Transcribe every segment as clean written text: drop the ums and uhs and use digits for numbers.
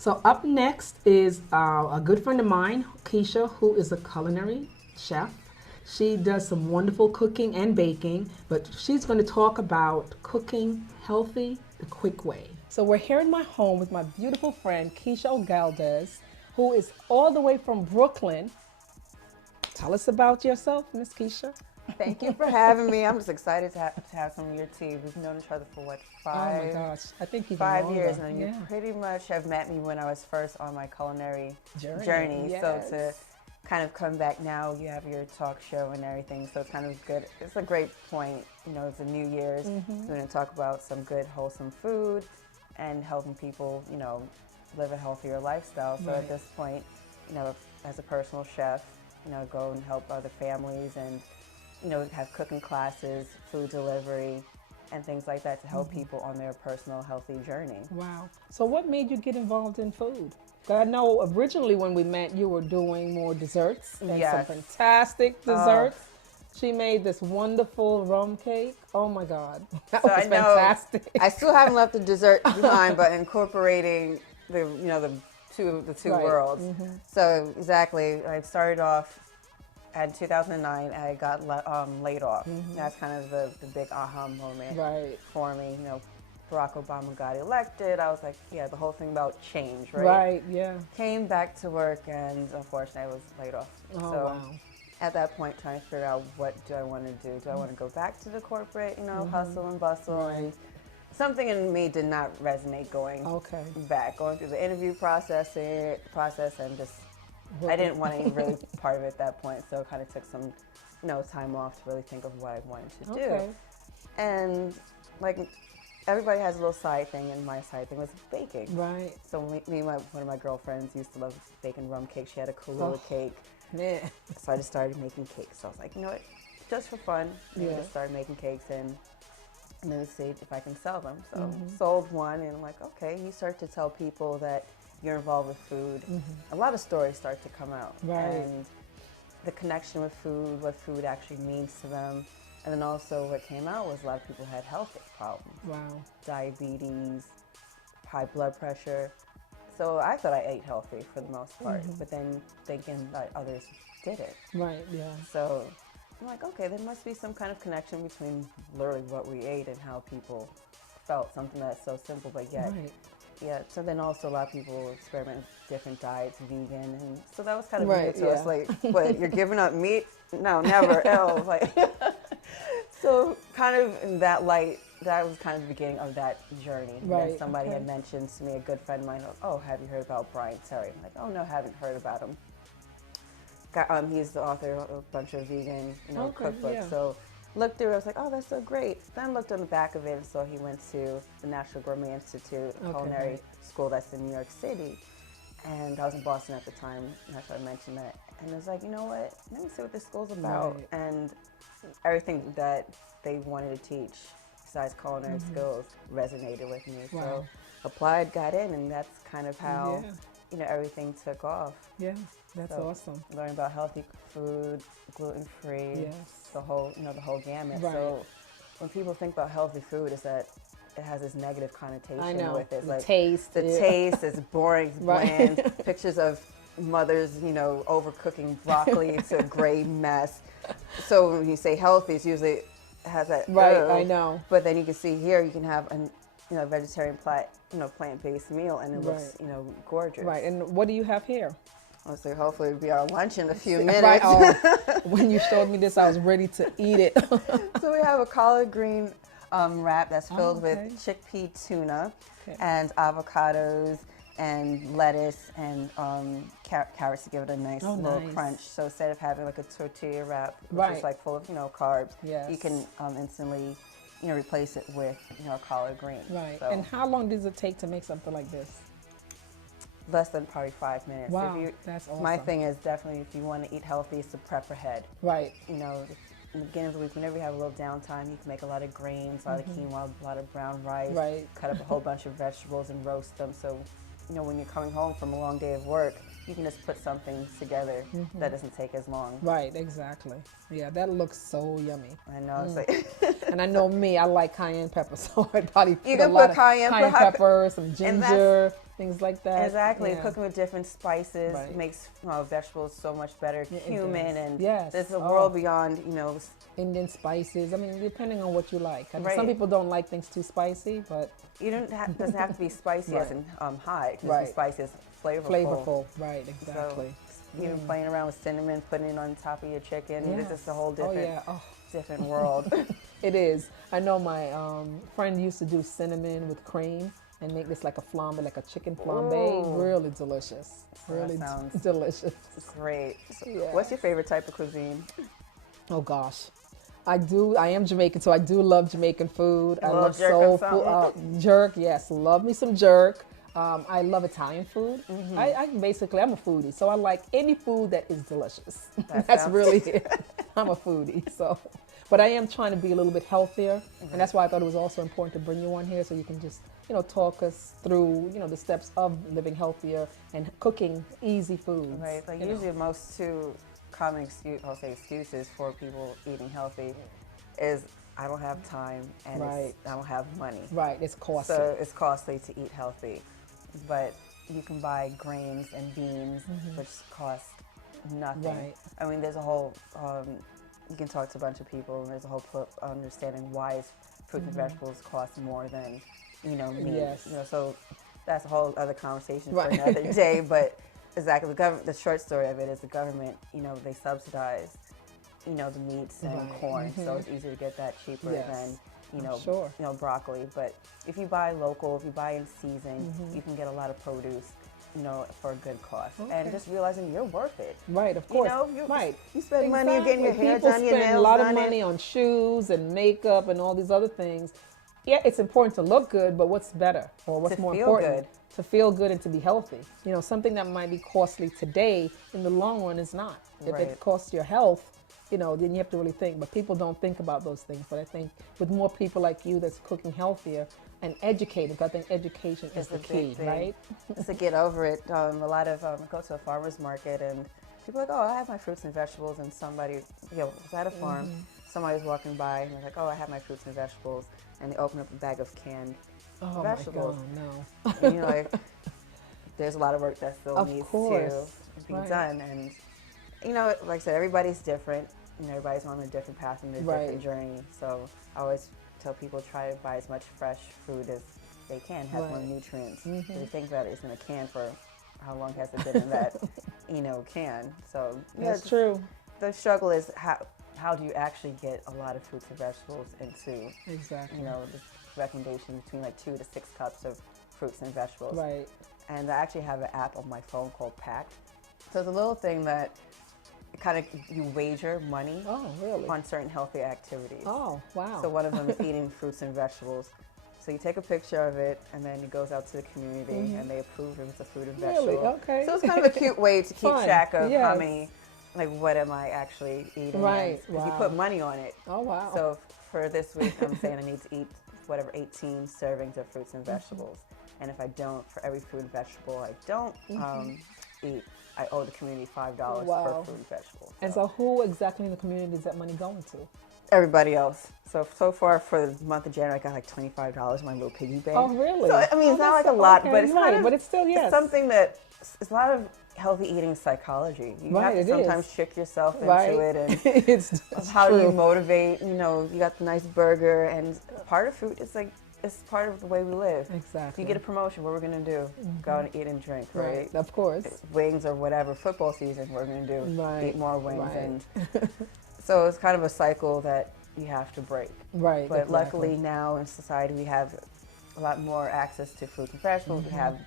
So up next is a good friend of mine, Keisha, who is a culinary chef. She does some wonderful cooking and baking, but she's going to talk about cooking healthy the quick way. So we're here in my home with my beautiful friend, Keisha Galdes, who is all the way from Brooklyn. Tell us about yourself, Miss Keisha. Thank you for having me. I'm just excited to have some of your tea. We've known each other for what, Oh my gosh, I think even 5 longer. years, and Yeah. you pretty much have met me when I was first on my culinary Journey, So yes. to kind of come back now, you have your talk show and everything, so it's kind of good. It's a great point. You know, it's a New Year's. We're going to talk about some good, wholesome food and helping people, you know, live a healthier lifestyle. So Right. at this point, you know, as a personal chef, you know, go and help other families and, you know, have cooking classes, food delivery, and things like that to help people on their personal healthy journey. Wow. So what made you get involved in food? 'Cause I know originally when we met, you were doing more desserts and Yes. some fantastic desserts. She made this wonderful rum cake. Oh my God, that So was I know fantastic. I still haven't left the dessert behind, but incorporating the two Right. worlds. So exactly, I started off in 2009. I got laid off. That's kind of the big aha moment Right. for me. You know, Barack Obama got elected. I was like, yeah, the whole thing about change, right? Right. Yeah. Came back to work, and unfortunately, I was laid off. Oh So wow. at that point, trying to figure out what do I want to do. Do I want to go back to the corporate, you know, hustle and bustle? And something in me did not resonate going Okay. back, going through the interview process, and just I didn't want any really part of it at that point. So it kind of took some, you know, time off to really think of what I wanted to do. Okay. And like everybody has a little side thing, and my side thing was baking. Right. So me and one of my girlfriends used to love baking rum cake. She had a Kahlua cake. Yeah. So I just started making cakes. So I was like, you know what, just for fun, I Yeah. just started making cakes and then see if I can sell them. So sold one, and I'm like, okay. You start to tell people that you're involved with food. A lot of stories start to come out, Right. and the connection with food, what food actually means to them, and then also what came out was a lot of people had health problems, Wow. diabetes, high blood pressure. So I thought I ate healthy for the most part, but then thinking that others didn't. Right. Yeah. So I'm like, okay, there must be some kind of connection between literally what we ate and how people felt, something that's so simple, but yet, Right. yeah. So then also a lot of people experiment with different diets, vegan, and so that was kind of Right, new to us. yeah. Like, what, you're giving up meat? No, never, else. Like, so kind of in that light, that was kind of the beginning of that journey. And then Right, somebody okay. had mentioned to me, a good friend of mine, oh, have you heard about Brian Terry? I'm like, oh no, haven't heard about him. He's the author of a bunch of vegan, you know, Okay, cookbooks. yeah. So looked through it, I was like, oh, that's so great. Then looked on the back of it, and so he went to the National Gourmet Institute, a Okay, culinary right. school that's in New York City. And I was in Boston at the time, and that's why I mentioned that. And I was like, you know what, let me see what this school's about. Right. And everything that they wanted to teach, besides culinary skills, resonated with me. Wow. So applied, got in, and that's kind of how, Yeah. you know, everything took off. Yeah. That's So, awesome. Learn about healthy food, gluten-free, Yes. the whole gamut. Right. So when people think about healthy food, is that it has this negative connotation I know. with it. The Like taste. the yeah. taste is boring, it's Right. bland. Pictures of mothers, you know, overcooking broccoli to a gray mess. So when you say healthy, it's usually it has that. Right, "Ugh." I know. But then you can see here, you can have an, you know, vegetarian plant-based meal, and it looks, Right. you know, gorgeous. Right. And what do you have here? So hopefully it'll be our lunch in a few minutes. Right. Oh, when you showed me this, I was ready to eat it. So we have a collard green wrap that's filled okay. with chickpea tuna Okay. and avocados and lettuce and carrots to give it a nice Oh, little nice. crunch. So instead of having like a tortilla wrap, which Right. is like full of, you know, carbs, Yes. you can instantly, you know, replace it with, you know, collard green. Right. So And how long does it take to make something like this? less than probably 5 minutes. Wow, If you, that's awesome. My thing is definitely if you want to eat healthy, is to prep ahead. Right. You know, in the beginning of the week, whenever you have a little downtime, you can make a lot of grains, a lot of quinoa, a lot of brown rice, Right. cut up a whole bunch of vegetables and roast them. So, you know, when you're coming home from a long day of work, you can just put something together that doesn't take as long. Right. Exactly. Yeah, that looks so yummy. I know, it's like, And I know me, I like cayenne pepper, so I'd probably put You a can lot put of cayenne cayenne pepper, pepper, some and ginger. things like that. Exactly. Yeah. Cooking with different spices Right. makes vegetables so much better. Yeah, it Cumin, does. and Yes. there's a Oh. world beyond, Indian spices. I mean, depending on what you like. I mean, Right. some people don't like things too spicy, but you don't doesn't have to be spicy as in high. It can Right. be spicy as flavorful. flavorful. Right, exactly. So, even playing around with cinnamon, putting it on top of your chicken, Yes. it's just a whole different, Oh, yeah. Oh. different world. It is. I know my friend used to do cinnamon with cream and make this like a flambe, like a chicken flambe. Ooh. Really delicious. That Really sounds delicious. Great. Yeah. What's your favorite type of cuisine? Oh gosh. I am Jamaican, so I do love Jamaican food. I love jerk soul or food. Jerk, yes. Love me some jerk. I love Italian food. I basically, I'm a foodie, so I like any food that is delicious. That's sounds- really it. I'm a foodie, so. But I am trying to be a little bit healthier, and that's why I thought it was also important to bring you on here so you can just, talk us through, the steps of living healthier and cooking easy foods. Right. Like usually the most two common excuses for people eating healthy is I don't have time and Right. I don't have money. Right, it's costly. So it's costly to eat healthy. But you can buy grains and beans, which cost nothing. Right. I mean, there's a whole, you can talk to a bunch of people, and there's a whole understanding why fruits and vegetables cost more than, meat. Yes. So that's a whole other conversation Right. for another day. But exactly, the short story of it is the government, they subsidize, the meats and Right. corn, so it's easier to get that cheaper Yes. than Sure. broccoli. But if you buy local, if you buy in season, you can get a lot of produce, for a good cost. Okay. And just realizing you're worth it. Right, of course. Right. Right. You spend money, you're getting your hair People done, your spend nails a lot done. of money on shoes and makeup and all these other things. Yeah, it's important to look good, but what's better or what's To more feel important? good. To feel good and to be healthy. Something that might be costly today, in the long run is not. If Right. it costs your health, then you have to really think. But people don't think about those things. But I think with more people like you that's cooking healthier and educated, I think education is It's the a big key, thing. right? Just to get over it. A lot of I go to a farmer's market and people are like, oh, I have my fruits and vegetables, and somebody, was at a farm. Somebody was walking by and they're like, oh, I have my fruits and vegetables, and they open up a bag of canned Oh vegetables. my God, no. And you're like, there's a lot of work that still Of needs course. to be Right. done. And, like I said, everybody's different. Everybody's on a different path and a Right. different journey. So I always tell people try to buy as much fresh food as they can, has more Right. nutrients. If you think about it, it's in a can for how long has it been in that, can. So That's just- true. The struggle is how do you actually get a lot of fruits and vegetables into, Exactly. the recommendation between like 2 to 6 cups of fruits and vegetables. Right. And I actually have an app on my phone called Pact. So it's a little thing that kind of you wager money Oh, really? on certain healthy activities. Oh, wow. So one of them is eating fruits and vegetables. So you take a picture of it, and then it goes out to the community, and they approve if it's a fruit and vegetable. Really? Okay. So it's kind of a cute way to keep Fun. track of how Yes. many, like what am I actually eating? Right. Because you Wow. put money on it. Oh, wow. So for this week, I'm saying I need to eat whatever 18 servings of fruits and vegetables. And if I don't, for every fruit and vegetable I don't eat, I owe the community $5 Wow. per fruit and vegetable. And so who exactly in the community is that money going to? Everybody else. So far for the month of January, I got like $25 in my little piggy bank. Oh, really? So, I mean, it's not that's like a lot, okay, but it's right, kind of, but it's still, yes. it's something that, it's a lot of healthy eating psychology. You Right, have to it is. sometimes trick yourself into Right. it, and it's of how true. you motivate. You got the nice burger, and part of food is like, it's part of the way we live. If Exactly. you get a promotion, what we're gonna do? Go out and eat and drink, right? Right, of course. Wings or whatever. Football season, what we're gonna do? Right, Eat more wings, right. and so it's kind of a cycle that you have to break. Right. But exactly. luckily now in society we have a lot more access to fruits and vegetables. We have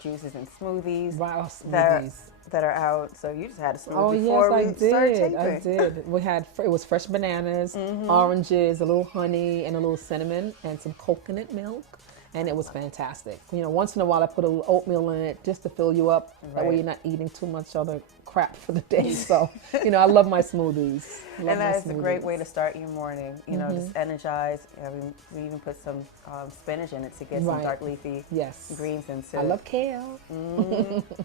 juices and smoothies Wow, that smoothies. that are out. So you just had a smoothie Oh, before yes, we started taping. I did. We had, it was fresh bananas, oranges, a little honey, and a little cinnamon, and some coconut milk. And it was fantastic. Once in a while I put a little oatmeal in it just to fill you up. That way Right. you're not eating too much other crap for the day. So, I love my smoothies. Love And my that is a great smoothies. way to start your morning. Just energize. We even put some spinach in it to get some Right. dark leafy Yes. greens into I it. love kale.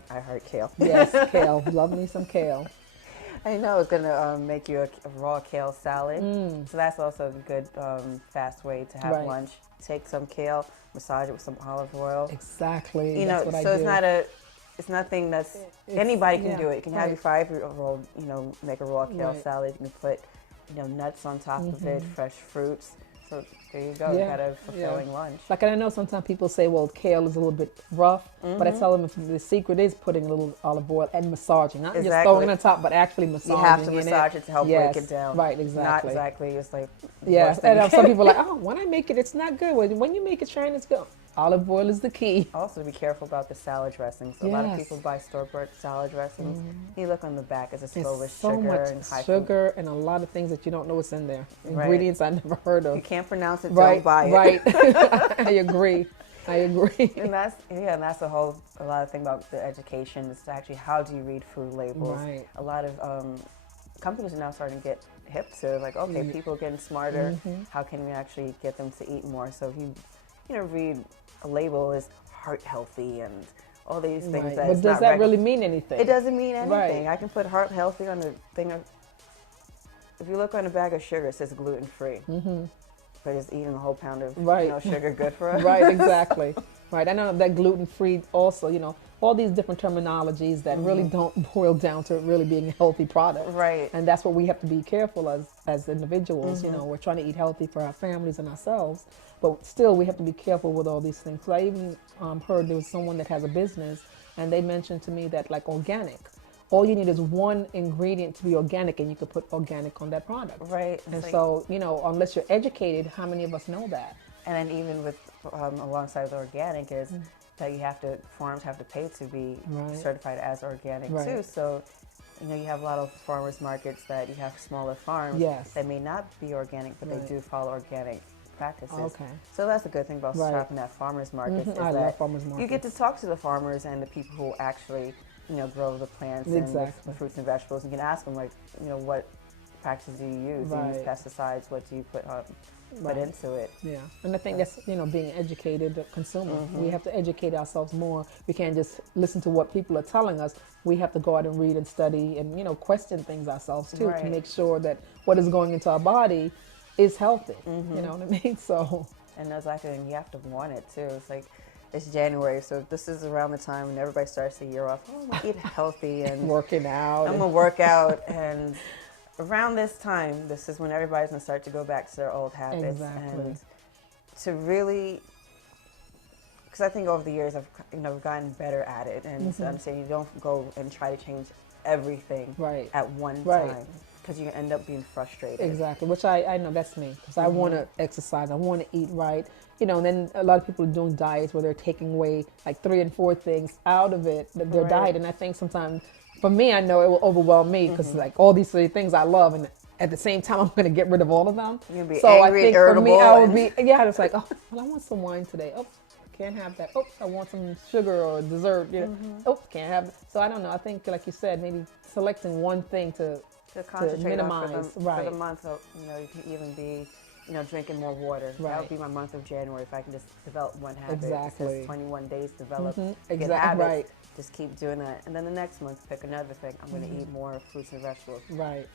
I heart kale. Yes, kale. Love me some kale. I know it's gonna make you a raw kale salad. So that's also a good fast way to have Right. lunch. Take some kale, massage it with some olive oil. Exactly. You That's know, what I so do. it's nothing that's It's- anybody can yeah, do it. You can have right. your 5-year-old, make a raw kale Right. salad. You can put, nuts on top of it, fresh fruits. So there you go. You Yeah, got a yeah. fulfilling lunch. Like, and I know sometimes people say, well, kale is a little bit rough, but I tell them the secret is putting a little olive oil and massaging, not just Exactly. throwing it on top, but actually massaging You have to in massage it to help Yes, break it down. right, Not exactly. exactly. It's like the Yes, worst thing. and some people are like, oh, when I make it, it's not good. When you make it, Sharon, it's good. Olive oil is the key. Also, be careful about the salad dressings. A lot of Yes. people buy store-bought salad dressings. You look on the back; it's just filled with It's so sugar much and high sugar and a lot of things that you don't know what's in there. Right. Ingredients I never heard food. of. You can't pronounce it. Right, Don't buy it. right. I agree. I agree. And that's a lot of thing about the education is actually how do you read food labels. Right. A lot of companies are now starting to get hip to like, okay, people are getting smarter. How can we actually get them to eat more? So if you read a label is heart healthy and all these things. Right. That But it's does not that really mean anything? It doesn't mean anything. Right. I can put heart healthy on the thing of. If you look on a bag of sugar, it says gluten free. But it's eating a whole pound of Right. sugar good for us. Right, exactly. Right. I know that gluten free also, all these different terminologies that really don't boil down to really being a healthy product. Right. And that's what we have to be careful as individuals. We're trying to eat healthy for our families and ourselves, but still we have to be careful with all these things. So I even heard there was someone that has a business and they mentioned to me that like organic, all you need is one ingredient to be organic and you could put organic on that product. Right. And It's so, unless you're educated, how many of us know that? And then even with alongside the organic is that farms have to pay to be Right. certified as organic Right. too. So, you have a lot of farmers markets that you have smaller farms Yes. that may not be organic, but Right. they do follow organic practices. Okay. So that's the good thing about Right. shopping at farmers markets is I that love farmers you get to markets. talk to the farmers and the people who actually, grow the plants and Exactly. the fruits and vegetables. You can ask them like, what practices do you use? Do you use Right. pesticides? What do you put Right. into it? Yeah, and I think that's being educated consumer. We have to educate ourselves more. We can't just listen to what people are telling us. We have to go out and read and study and question things ourselves too to Right. make sure that what is going into our body is healthy. You know what I mean? So And that's actually, and you have to want it too. It's like, it's January, so this is around the time when everybody starts the year off. Oh, I'm gonna eat healthy and working out. I'm gonna work out. And around this time, this is when everybody's gonna start to go back to their old habits. Exactly. And to really, because I think over the years I've gotten better at it and to understand you don't go and try to change everything Right. at one Right. time because you end up being frustrated. Exactly, which I know that's me because I want to exercise, I want to eat right, and then a lot of people are doing diets where they're taking away like 3 and 4 things out of their Right. diet, and I think sometimes for me, I know it will overwhelm me because like all these 3 things I love, and at the same time I'm going to get rid of all of them. You'll be so angry I think and for me, irritable I would and- be it's like, oh, well, I want some wine today. Oh, can't have that. Oh, I want some sugar or dessert. Oh, can't have. So I don't know. I think, like you said, maybe selecting one thing to Concentrate on minimize, for right. the month. You can even be, drinking more water. That Right. would be my month of January if I can just develop one habit. It Exactly. says 21 days to develop good Exactly. habits. Right. Just keep doing that, and then the next month pick another thing. I'm going to eat more fruits and vegetables. Right.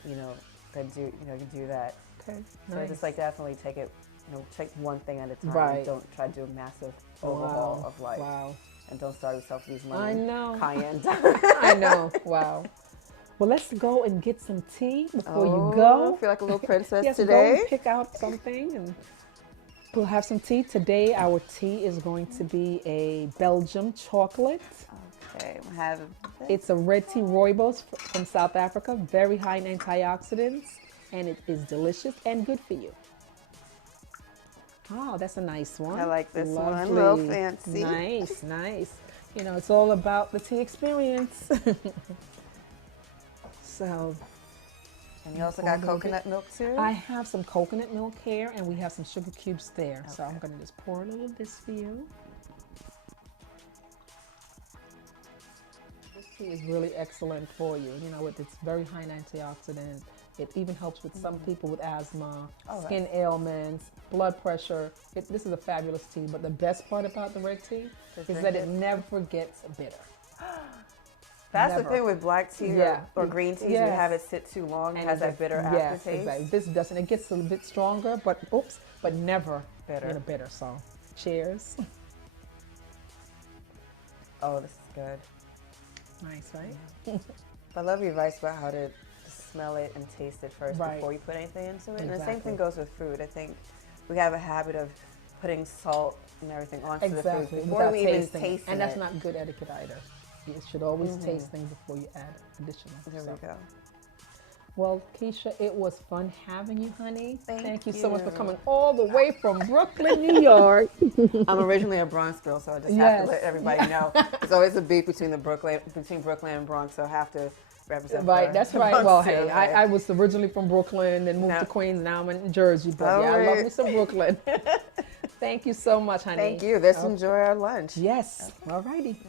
Then do that. Okay. So Nice. just like definitely take it. Take one thing at a time. Right. Don't try to do a massive overhaul Wow. of life. Wow. And don't starve yourself to use money. I know. Cayenne. I know. Wow. Well, let's go and get some tea before you I go. feel like a little princess Yes, go today. and pick out something and we'll have some tea. Today, our tea is going to be a Belgium chocolate. Okay, we'll have It's a red tea rooibos from South Africa, very high in antioxidants, and it is delicious and good for you. Oh, that's a nice one. I like this one. A Lovely. little fancy. Nice, nice. It's all about the tea experience. So, And you also got coconut milk too? I have some coconut milk here, and we have some sugar cubes there. So I'm going to just pour a little of this for you. This tea is really excellent for you. It's very high in antioxidant. It even helps with some people with asthma, skin ailments, blood pressure. This is a fabulous tea, but the best part about the red tea is that it never gets bitter. That's Never. the thing with black tea Yeah. or green teas. Yes. You have it sit too long, it has that bitter Yes, aftertaste. exactly. This doesn't. It gets a little bit stronger, but never Bitter. Bitter. So, cheers. Oh, this is good. Nice, right? I love your advice about how to smell it and taste it first Right. before you put anything into it. And the same Exactly. thing goes with food. I think we have a habit of putting salt and everything onto the food before Without we even tasting it. taste it. And that's not good etiquette either. You should always taste things before you add additional. There we go. Well, Keisha, it was fun having you, honey. Thank you so much for you. coming all the way from Brooklyn, New York. I'm originally a Bronx girl, so I just have Yes. to let everybody know. There's always a beef between Brooklyn and Bronx, so I have to represent. Right, that's the right. Bronx Well, too, hey, right? I was originally from Brooklyn and moved No. to Queens. Now I'm in Jersey, but All yeah, I love right. me some Brooklyn. Thank you so much, honey. Thank you. Let's enjoy our lunch. Yes. All righty.